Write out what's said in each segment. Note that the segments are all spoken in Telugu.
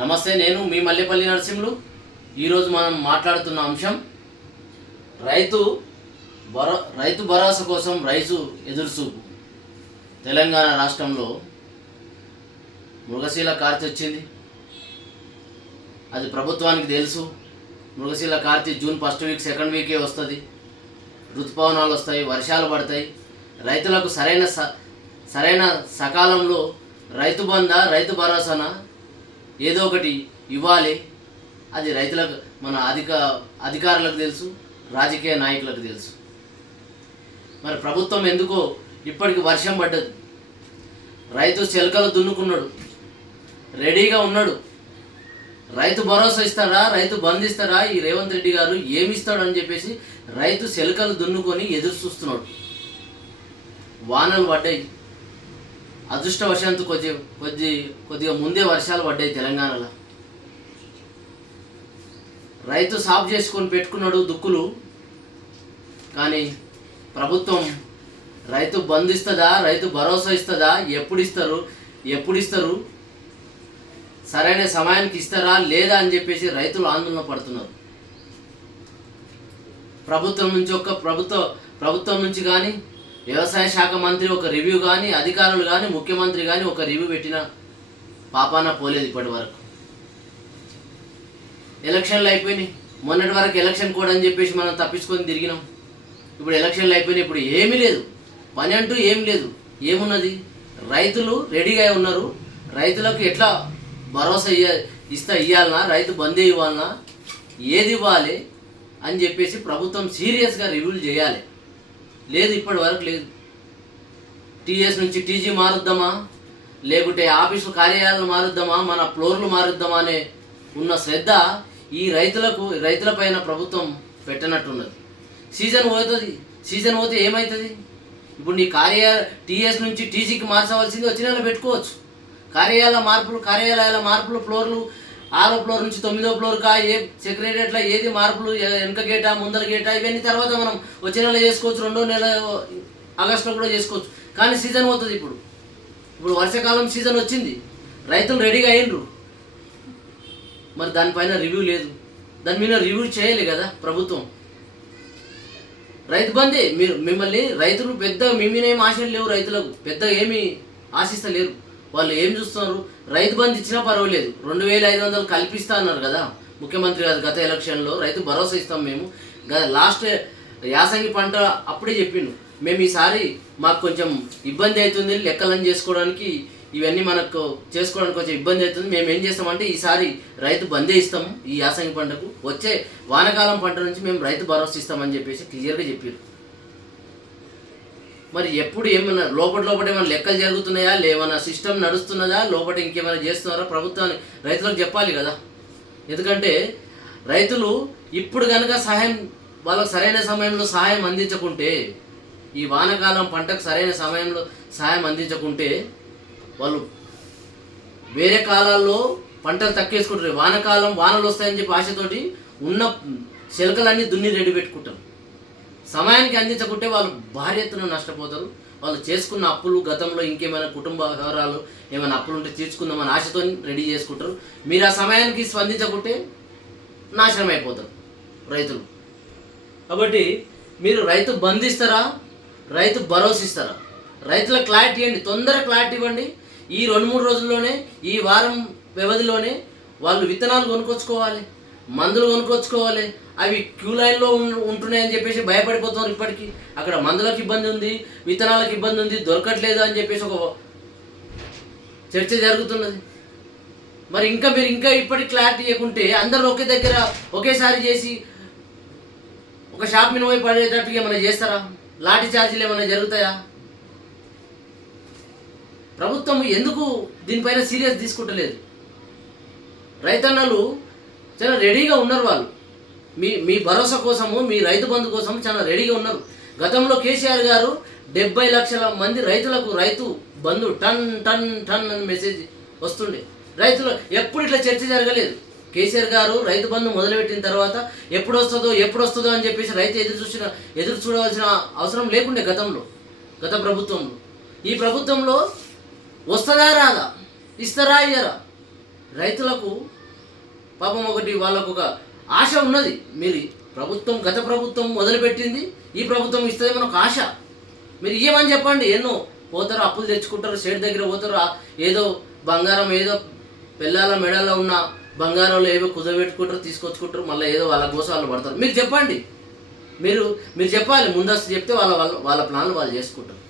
నమస్తే నేను మీ మల్లెపల్లి నరసింహులు. ఈరోజు మనం మాట్లాడుతున్న అంశం రైతు భరో రైతు భరోసా కోసం రైతు ఎదురుచూపు. తెలంగాణ రాష్ట్రంలో మృగశీల కార్తీ వచ్చింది. అది ప్రభుత్వానికి తెలుసు. Mrugasira Karthi June first week second వీకే వస్తుంది. ఋతుపవనాలు వస్తాయి వర్షాలు పడతాయి. రైతులకు సరైన స సరైన సకాలంలో రైతు బంధ రైతు భరోసాన? ఏదో ఒకటి ఇవ్వాలి. అది రైతులకు మన అధిక అధికారులకు తెలుసు రాజకీయ నాయకులకు తెలుసు. మరి ప్రభుత్వం ఎందుకో ఇప్పటికి వర్షం పడ్డది. రైతు చెలకలు దున్నుకున్నాడు. రెడీగా ఉన్నాడు. రైతు భరోసా ఇస్తాడా? రైతు బంధిస్తాడా ఈ రేవంత్ రెడ్డి గారు ఏమిస్తాడని చెప్పేసి రైతు చెలకలు దున్నుకొని ఎదురు చూస్తున్నాడు. వానలు పడ్డాయి. అదృష్టవశాంతు కొద్ది కొద్ది కొద్దిగా ముందే వర్షాలు పడ్డాయి తెలంగాణలో. రైతు సాఫ్ చేసుకొని పెట్టుకున్నాడు దుక్కులు కానీ ప్రభుత్వం రైతు బంధు ఇస్తుందా రైతు భరోసా ఇస్తుందా ఎప్పుడు ఇస్తారు ఎప్పుడు ఇస్తారు సరైన సమయానికి ఇస్తారా లేదా అని చెప్పేసి రైతులు ఆందోళన పడుతున్నారు. ప్రభుత్వం నుంచి ఒక ప్రభుత్వ ప్రభుత్వం నుంచి కానీ వ్యవసాయ శాఖ మంత్రి ఒక రివ్యూ కానీ అధికారులు కానీ ముఖ్యమంత్రి కానీ ఒక రివ్యూ పెట్టిన పాపాన పోలేదు ఇప్పటి వరకు. ఎలక్షన్లు అయిపోయినాయి. మొన్నటి వరకు ఎలక్షన్ కోడ్ అని చెప్పేసి మనం తప్పించుకొని తిరిగినాం. ఇప్పుడు ఎలక్షన్లు అయిపోయినాయి. ఇప్పుడు ఏమీ లేదు. పని అంటూ ఏం లేదు. ఏమున్నది? రైతులు రెడీగా ఉన్నారు. రైతులకు ఎట్లా భరోసా ఇయ్య ఇస్తా ఇవ్వాలనా రైతు బందే ఇవ్వాలనా? ఏది ఇవ్వాలి? అని చెప్పేసి ప్రభుత్వం సీరియస్గా రివ్యూలు చేయాలి. లేదు ఇప్పటి వరకు లేదు. టీఎస్ నుంచి టీజీ మారుద్దామా? లేకుంటే ఆఫీసు కార్యాలయాలు మారుద్దామా? మన ఫ్లోర్లు మారుద్దామా అనే ఉన్న శ్రద్ధ ఈ రైతులకు రైతులపైన ప్రభుత్వం పెట్టనట్టున్నది. సీజన్ పోతుంది. సీజన్ పోతే ఏమవుతుంది ఇప్పుడు నీ కార్యాలయ టీఎస్ నుంచి టీజీకి మార్చవలసింది వచ్చిన పెట్టుకోవచ్చు. కార్యాలయ మార్పులు కార్యాలయాల మార్పులు ఫ్లోర్లు ఆరో ఫ్లోర్ నుంచి తొమ్మిదో ఫ్లోర్ కా ఏ సెక్రటరియట్లో ఏది మార్పులు వెనక గేటా ముందర గేటా ఇవన్నీ తర్వాత మనం వచ్చే నెల చేసుకోవచ్చు రెండో నెల ఆగస్టులో కూడా చేసుకోవచ్చు. కానీ సీజన్ పోతుంది ఇప్పుడు. ఇప్పుడు వర్షాకాలం సీజన్ వచ్చింది. రైతులు రెడీగా అయినరు. మరి దానిపైన రివ్యూ లేదు. దాని మీద రివ్యూ చేయాలి కదా ప్రభుత్వం. రైతు బందే మీరు మిమ్మల్ని రైతులు పెద్ద మీ మీద ఏం ఆశలు లేవు రైతులకు. పెద్ద ఏమి ఆశిస్తలేరు. వాళ్ళు ఏం చూస్తున్నారు? రైతు బంధు ఇచ్చినా పర్వాలేదు. రెండు వేల ఐదు వందలు కల్పిస్తా అన్నారు కదా ముఖ్యమంత్రి గారు గత ఎలక్షన్లో. రైతు భరోసా ఇస్తాం మేము. గత లాస్ట్ యాసంగి పంట అప్పుడే చెప్పిండు. మేము ఈసారి మాకు కొంచెం ఇబ్బంది అవుతుంది లెక్కలను చేసుకోవడానికి. ఇవన్నీ మనకు చేసుకోవడానికి కొంచెం ఇబ్బంది అవుతుంది మేము ఏం చేస్తామంటే ఈసారి రైతు బందే ఇస్తాము ఈ యాసంగి పంటకు. వచ్చే వానకాలం పంట నుంచి మేము రైతు భరోసా ఇస్తామని చెప్పేసి క్లియర్గా చెప్పారు మరి ఎప్పుడు ఏమైనా లోపల లోపల ఏమైనా లెక్కలు జరుగుతున్నాయా? లేవన్నా సిస్టమ్ నడుస్తున్నదా? లోపల ఇంకేమైనా చేస్తున్నారా? ప్రభుత్వాన్ని రైతులకు చెప్పాలి కదా. ఎందుకంటే రైతులు ఇప్పుడు కనుక సహాయం వాళ్ళకు సరైన సమయంలో సహాయం అందించకుంటే ఈ వానకాలం పంటకు సరైన సమయంలో సహాయం అందించకుంటే వాళ్ళు వేరే కాలాల్లో పంటలు తక్కేసుకుంటారు. వానకాలం వానలు వస్తాయని చెప్పి ఆశతోటి ఉన్న శిలకలన్నీ దున్ని రెడీ పెట్టుకుంటారు. సమయానికి అందించకుంటే వాళ్ళు భారీ ఎత్తున నష్టపోతారు. వాళ్ళు చేసుకున్న అప్పులు గతంలో ఇంకేమైనా కుటుంబ వ్యవహారాలు ఏమైనా అప్పులు ఉంటే తీర్చుకుందామని ఆశతో రెడీ చేసుకుంటారు. మీరు ఆ సమయానికి స్పందించకుంటే నాశనం అయిపోతారు రైతులు. కాబట్టి మీరు రైతు బంధిస్తారా? రైతు భరోసా ఇస్తారా రైతుల క్లారిటీ ఇవ్వండి తొందర క్లారిటీ ఇవ్వండి. ఈ రెండు మూడు రోజుల్లోనే ఈ వారం వ్యవధిలోనే వాళ్ళు విత్తనాలు కొనుక్కొచ్చుకోవాలి. మందులు కొనుక్కొచ్చుకోవాలి. అవి క్యూ లైన్లో ఉంటున్నాయని చెప్పేసి భయపడిపోతున్నారు ఇప్పటికీ. అక్కడ మందులకు ఇబ్బంది ఉంది విత్తనాలకు ఇబ్బంది ఉంది దొరకట్లేదు అని చెప్పేసి ఒక చర్చ జరుగుతున్నది. మరి ఇంకా మీరు ఇంకా ఇప్పటికి క్లారిటీ ఇవ్వకుంటే అందరూ ఒకే దగ్గర ఒకేసారి చేసి ఒక షాప్ మీద పోయి పడేటట్టుగా ఏమైనా చేస్తారా? లాఠీ ఛార్జీలు ఏమైనా జరుగుతాయా? ప్రభుత్వం ఎందుకు దీనిపైన సీరియస్ తీసుకుంటలేదు? రైతన్నలు చాలా రెడీగా ఉన్నారు వాళ్ళు. మీ మీ భరోసా కోసము మీ రైతు బంధు కోసం చాలా రెడీగా ఉన్నారు. గతంలో కేసీఆర్ గారు డెబ్బై లక్షల మంది రైతులకు రైతు బంధు టన్ టన్ టన్ అని మెసేజ్ వస్తుండే. రైతులు ఎప్పుడు ఇట్లా చర్చ జరగలేదు. కేసీఆర్ గారు రైతు బంధు మొదలుపెట్టిన తర్వాత ఎప్పుడు వస్తుందో ఎప్పుడు వస్తుందో అని చెప్పేసి రైతు ఎదురు చూసిన ఎదురు చూడవలసిన అవసరం లేకుండే గతంలో గత ప్రభుత్వంలో. ఈ ప్రభుత్వంలో వస్తుందా రాదా? ఇస్తారా ఇయ్యరా? రైతులకు పాపం ఒకటి వాళ్ళకు ఒక ఆశ ఉన్నది. మీరు ప్రభుత్వం గత ప్రభుత్వం మొదలుపెట్టింది. ఈ ప్రభుత్వం ఇస్తుంది మనకు ఆశ. మీరు ఏమని చెప్పండి. ఎన్నో పోతారు అప్పులు తెచ్చుకుంటారు సైడ్ దగ్గర పోతారు. ఏదో బంగారం ఏదో పిల్లల మెడలో ఉన్న బంగారంలో ఏవో కుదబెట్టుకుంటారు తీసుకొచ్చుకుంటారు. మళ్ళీ ఏదో వాళ్ళ కోసం వాళ్ళు పడతారు. మీరు చెప్పండి. మీరు మీరు చెప్పాలి. ముందస్తు చెప్తే వాళ్ళ వాళ్ళ వాళ్ళ ప్లాన్లు వాళ్ళు చేసుకుంటారు.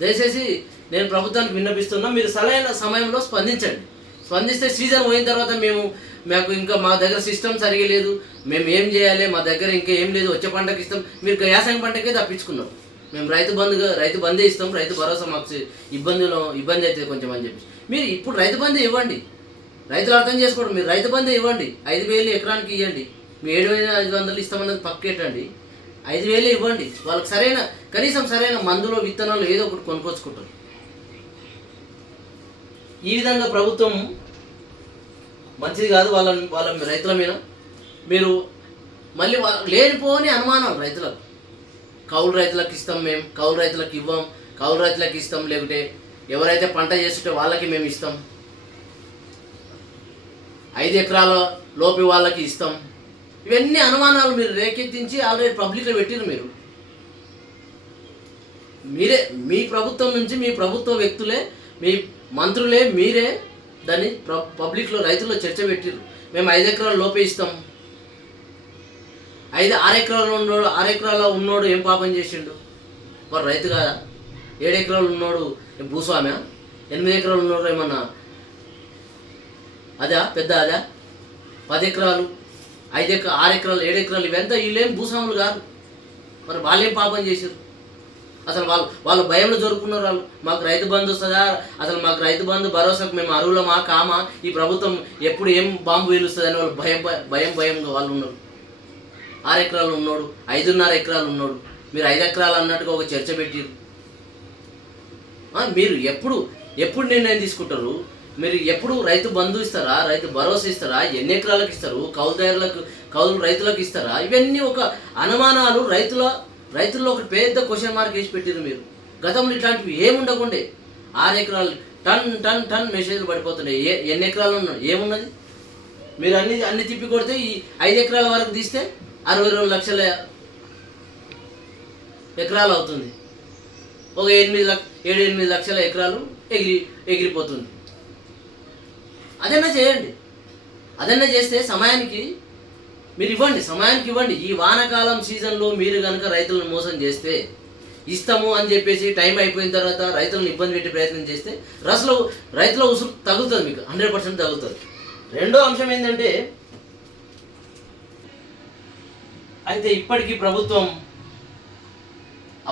దయచేసి నేను ప్రభుత్వానికి విన్నపిస్తున్నా. మీరు సరైన సమయంలో స్పందించండి. స్పందిస్తే సీజన్ పోయిన తర్వాత మేము మాకు ఇంకా మా దగ్గర సిస్టమ్ సరిగా లేదు. మేము ఏం చేయాలి? మా దగ్గర ఇంకా ఏం లేదు. వచ్చే పంటకి ఇస్తాం. మీరు యాసంగి పంటకే తప్పించుకున్నాం. మేము రైతు బంధుగా రైతు బందే ఇస్తాం. రైతు భరోసా మాకు ఇబ్బందులు ఇబ్బంది అవుతుంది కొంచెం అని చెప్పి మీరు ఇప్పుడు రైతు బంధు ఇవ్వండి. రైతులు అర్థం చేసుకోండి. మీరు రైతు బంధు ఇవ్వండి. ఐదు వేలు ఎకరానికి ఇవ్వండి. మీ ఏడు వేల ఐదు వందలు ఇస్తామన్నది పక్కెట్టండి ఐదు వేలు ఇవ్వండి. వాళ్ళకి సరైన కనీసం సరైన మందులో విత్తనాలు ఏదో ఒకటి కొనుక్కొచ్చుకుంటారు. ఈ విధంగా ప్రభుత్వం మంచిది కాదు వాళ్ళ వాళ్ళ రైతుల మీద. మీరు మళ్ళీ వాళ్ళకి లేనిపోని అనుమానం రైతులకు. కౌలు రైతులకు ఇస్తాం మేము కౌలు రైతులకు ఇవ్వం కౌలు రైతులకు ఇస్తాం లేకుంటే ఎవరైతే పంట చేస్తుంటే వాళ్ళకి మేము ఇస్తాం. ఐదు ఎకరాల లోపి వాళ్ళకి ఇస్తాం. ఇవన్నీ అనుమానాలు మీరు రేకెత్తించి ఆల్రెడీ పబ్లిక్లో పెట్టిరు మీరు. మీరే మీ ప్రభుత్వం నుంచి మీ ప్రభుత్వ వ్యక్తులే మీ మంత్రులే మీరే దాన్ని ప్ర- పబ్లిక్లో రైతుల్లో చర్చ పెట్టిరు మేము ఐదు ఎకరాలు లోపే ఇస్తాం. ఐదు ఆరెకరాలు ఎకరాలు ఉన్నోడు ఆరెకరాల ఉన్నోడు ఏం పాపం చేసిండు? వాడు రైతు కాదా? ఏడు ఎకరాలు ఉన్నోడు భూస్వామ్య? ఎనిమిది ఎకరాలు ఉన్నోడు ఏమన్నా? అదా? పెద్ద అదా? పది ఎకరాలు ఐదు ఎకరా ఆరు ఎకరాలు ఏడు ఎకరాలు ఇవంతా వీళ్ళేం భూస్వాములు కాదు. మరి వాళ్ళేం పాపం చేశారు అసలు వాళ్ళు వాళ్ళు భయంలో జరుపుకున్నారు వాళ్ళు. మాకు రైతు బంధు వస్తుందా? అసలు మాకు రైతు బంధు భరోసాకు మేము అరువులమా కామా? ఈ ప్రభుత్వం ఎప్పుడు ఏం బాంబు వీలుస్తుంది అని వాళ్ళు భయం భయం భయంగా వాళ్ళు ఉన్నారు. ఆరు ఎకరాలు ఉన్నాడు ఐదున్నర ఎకరాలు ఉన్నాడు మీరు ఐదు ఎకరాలు అన్నట్టుగా ఒక చర్చ పెట్టారు మీరు ఎప్పుడు ఎప్పుడు నిర్ణయం తీసుకుంటారు? మీరు ఎప్పుడు రైతు బంధు ఇస్తారా? రైతు భరోసా ఇస్తారా? ఎన్ని ఎకరాలకు ఇస్తారు? కౌలుదారులకు కౌలు రైతులకు ఇస్తారా? ఇవన్నీ ఒక అనుమానాలు రైతుల రైతుల్లో ఒక పెద్ద క్వశ్చన్ మార్క్ వేసి పెట్టారు మీరు. గతంలో ఇట్లాంటివి ఏముండకుండే. ఆరు ఎకరాలు టన్ టన్ టన్ మెసేజ్లు పడిపోతున్నాయి. ఏ ఎన్ని ఎకరాలు ఉన్నాయి? ఏమున్నది? మీరు అన్ని అన్ని తిప్పి కొడితే ఈ ఐదు ఎకరాల వరకు తీస్తే అరవై రెండు లక్షల ఎకరాలు అవుతుంది. ఒక ఎనిమిది లక్ష ఏడు ఎనిమిది లక్షల ఎకరాలు ఎగిరి ఎగిరిపోతుంది. అదన్నా చేయండి. అదన్నా చేస్తే సమయానికి మీరు ఇవ్వండి సమయానికి ఇవ్వండి. ఈ వానకాలం సీజన్లో మీరు కనుక రైతులను మోసం చేస్తే ఇస్తాము అని చెప్పేసి టైం అయిపోయిన తర్వాత రైతులను ఇబ్బంది పెట్టే ప్రయత్నం చేస్తే రసలు రైతుల ఉసురు తగులుతుంది మీకు హండ్రెడ్ పర్సెంట్ తగులుతుంది. రెండో అంశం ఏంటంటే అయితే ఇప్పటికీ ప్రభుత్వం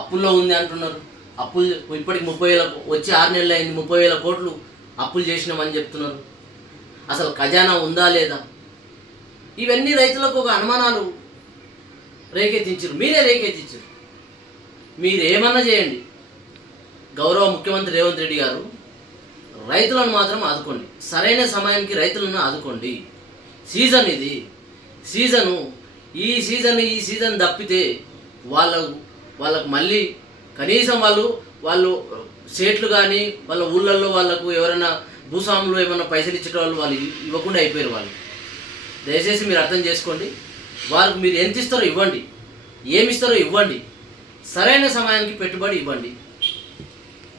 అప్పుల్లో ఉంది అంటున్నారు. అప్పులు ఇప్పటికి ముప్పై వేల వచ్చి ఆరు నెలలు అయింది ముప్పై వేల కోట్లు అప్పులు చేసినామని చెప్తున్నారు. అసలు ఖజానా ఉందా లేదా? ఇవన్నీ రైతులకు ఒక అనుమానాలు రేకెత్తించరు. మీరే రేకెత్తించరు. మీరేమన్నా చేయండి. గౌరవ ముఖ్యమంత్రి రేవంత్ రెడ్డి గారు రైతులను మాత్రం ఆదుకోండి. సరైన సమయానికి రైతులను ఆదుకోండి. సీజన్ ఇది. సీజను ఈ సీజన్ ఈ సీజన్ తప్పితే వాళ్ళ వాళ్ళకు మళ్ళీ కనీసం వాళ్ళు వాళ్ళు సేట్లు కానీ వాళ్ళ ఊళ్ళల్లో వాళ్ళకు ఎవరైనా భూస్వాములు ఏమైనా పైసలు ఇచ్చేటవాళ్ళు వాళ్ళు ఇవ్వకుండా అయిపోయారు వాళ్ళు. దయచేసి మీరు అర్థం చేసుకోండి. వారికి మీరు ఎంత ఇస్తారో ఇవ్వండి. ఏమి ఇస్తారో ఇవ్వండి. సరైన సమయానికి పెట్టుబడి ఇవ్వండి.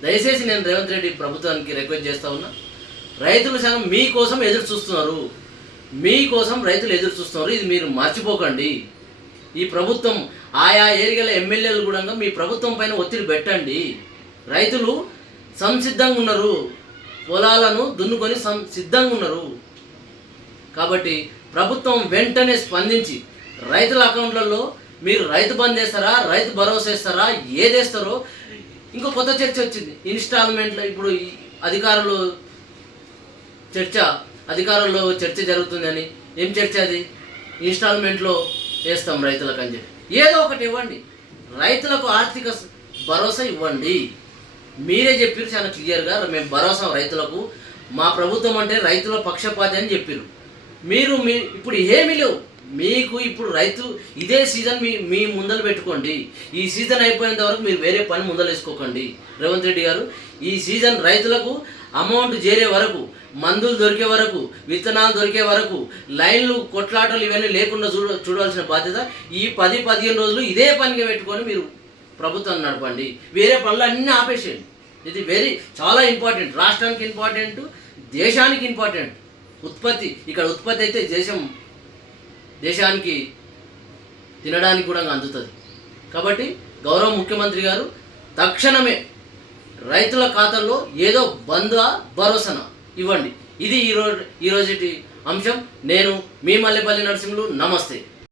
దయచేసి నేను రేవంత్ రెడ్డి ప్రభుత్వానికి రిక్వెస్ట్ చేస్తా ఉన్నా. రైతులు సగం మీకోసం ఎదురు చూస్తున్నారు. మీకోసం రైతులు ఎదురు చూస్తున్నారు. ఇది మీరు మర్చిపోకండి. ఈ ప్రభుత్వం ఆయా ఏరియాల ఎమ్మెల్యేలు కూడా మీ ప్రభుత్వం పైన ఒత్తిడి పెట్టండి. రైతులు సంసిద్ధంగా ఉన్నారు. పొలాలను దున్నుకొని సం సిద్ధంగా ఉన్నారు. కాబట్టి ప్రభుత్వం వెంటనే స్పందించి రైతుల అకౌంట్లలో మీరు రైతు బంద్ వేస్తారా రైతు భరోసా ఇస్తారా ఏదేస్తారో ఇంకో కొత్త చర్చ వచ్చింది. ఇన్స్టాల్మెంట్లో ఇప్పుడు అధికారులు చర్చ అధికారుల్లో చర్చ జరుగుతుందని. ఏం చర్చ అది? ఇన్స్టాల్మెంట్లో వేస్తాం రైతులకు అని చెప్పి. ఏదో ఒకటి ఇవ్వండి. రైతులకు ఆర్థిక భరోసా ఇవ్వండి. మీరే చెప్పారు చాలా క్లియర్గా మేము భరోసా రైతులకు మా ప్రభుత్వం అంటే రైతుల పక్షపాతి అని చెప్పారు మీరు మీ ఇప్పుడు ఏమి లేవు. మీకు ఇప్పుడు రైతు ఇదే సీజన్ మీ మీ ముందలు పెట్టుకోండి. ఈ సీజన్ అయిపోయేంత వరకు మీరు వేరే పని ముందలు వేసుకోకండి. రేవంత్ రెడ్డి గారు ఈ సీజన్ రైతులకు అమౌంట్ చేరే వరకు మందులు దొరికే వరకు విత్తనాలు దొరికే వరకు లైన్లు కొట్లాటలు ఇవన్నీ లేకుండా చూడ చూడాల్సిన బాధ్యత ఈ పది పదిహేను రోజులు ఇదే పనిగా పెట్టుకొని మీరు ప్రభుత్వం నడపండి. వేరే పనులు అన్నీ ఆపేసేయండి. ఇది వెరీ చాలా ఇంపార్టెంట్. రాష్ట్రానికి ఇంపార్టెంట్ దేశానికి ఇంపార్టెంట్. ఉత్పత్తి ఇక్కడ ఉత్పత్తి అయితే దేశం దేశానికి తినడానికి కూడా అందుతుంది. కాబట్టి గౌరవ ముఖ్యమంత్రి గారు తక్షణమే రైతుల ఖాతాల్లో ఏదో బంధువా భరోసన ఇవ్వండి. ఇది ఈరోజు ఈరోజుటి అంశం. నేను మీ మల్లెపల్లి నరసింహులు. నమస్తే.